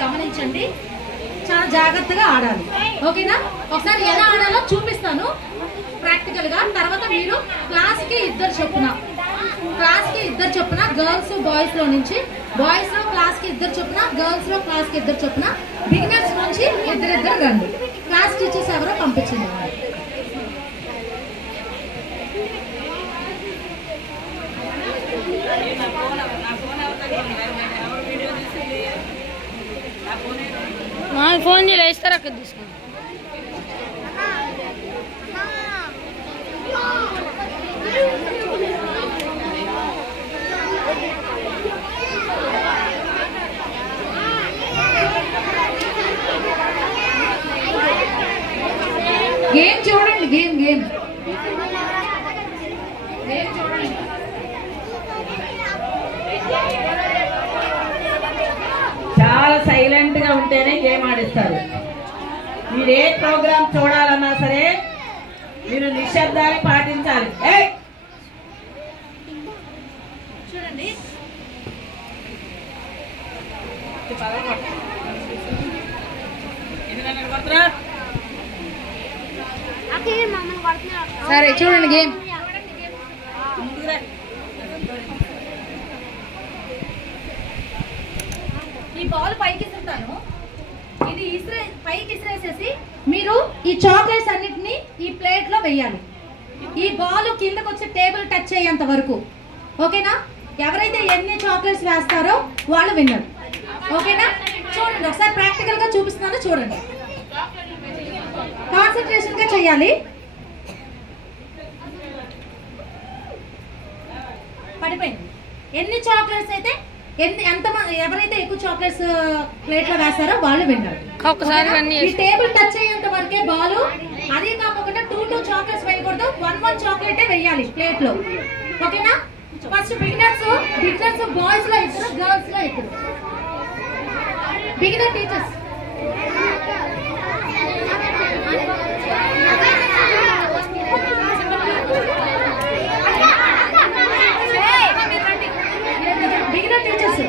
గమనించండి, చాలా జాగ్రత్తగా ఆడాలి. ఓకేనా? ఒకసారి ఎలా ఆడాలో చూపిస్తాను ప్రాక్టికల్ గా. తర్వాత మీరు క్లాస్ కి ఇద్దరు చొప్పున గర్ల్స్ బాయ్స్ లో నుంచి, బాయ్స్ లో క్లాస్ కి ఇద్దరు చొప్పున, గర్ల్స్ లో క్లాస్ కి ఇద్దరు చొప్పున, బిగినర్స్ నుంచి ఇద్దరిద్దరు రండి. క్లాస్ టీచర్స్ ఎవరో పంపించండి. ఫోన్ చేస్తారు అక్కడ తీసుకోండి. గేమ్ చూడండి, గేమ్ చూడండి. చాలా సైలెంట్ గా ఉంటేనే గేమ్ ఆడిస్తారు. మీరు ఏ ప్రోగ్రామ్ చూడాలన్నా సరే మీరు నిశ్శబ్దాన్ని పాటించాలి. చూడండి, సరే చూడండి గేమ్. ఈ బాల్ పైకి ఇస్తుంటాను, ఇది పైకి ఇసిరేసేసి మీరు ఈ చాక్లెట్స్ అన్నిటిని ఈ ప్లేట్ లో వేయాలి. ఈ బాల్ కిందకు వచ్చి టేబుల్ టచ్ అయ్యేంత వరకు. ఓకేనా? ఎవరైతే ఎన్ని చాక్లెట్స్ వేస్తారో వాళ్ళు విన్నర్. ఓకేనా? చూడండి, ఒకసారి ప్రాక్టికల్ గా చూపిస్తున్నాను, చూడండి. కాన్సన్ట్రేషన్ గా చేయాలి. పడిపోయింది. ఎన్ని చాక్లెట్స్ అయితే ఎవరైతే ఎక్కువ చాక్లెట్స్ ప్లేట్ లో వేస్తారో వాళ్ళు విన్నారు. ఈ టేబుల్ టచ్ అయ్యేంత వరకే బాల్. అదే కాకుండా 2 చాక్లెట్స్ వేయకూడదు, 1 చాక్లెట్ వేయాలి ప్లేట్ లో. ఓకేనా? ఫస్ట్ బిగినర్స్ బాయ్స్ లో ఇద్దరు, గర్ల్స్ లో ఇద్దరు. Beginner teachers beginner teachers